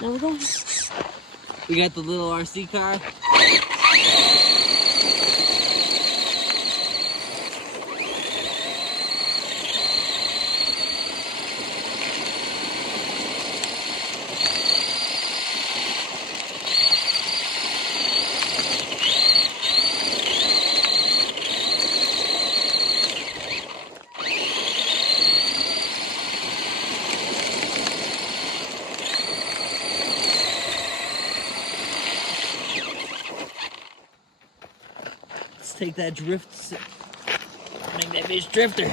Now we're going. We got the little RC car. Let's take that drift. Make that bitch drifter.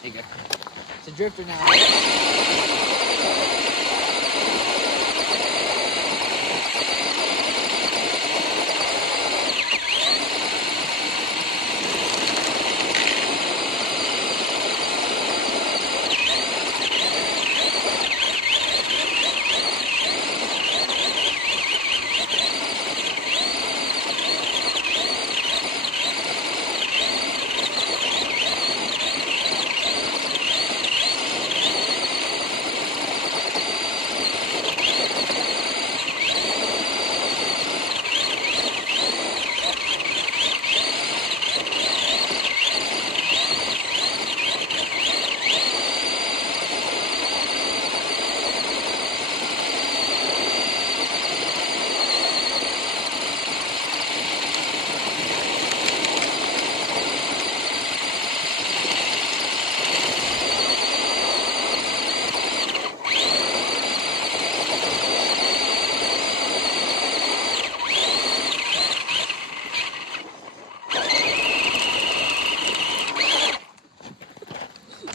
There you go. It's a drifter now.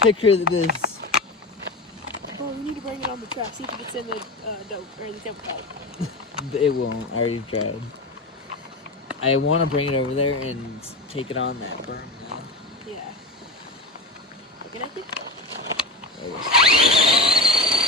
Picture this. Oh, we need to bring it on the track. See if it gets in the dope or the chemical. It won't. I already tried. I want to bring it over there and take it on that burn now. Yeah. Looking at you? There it is.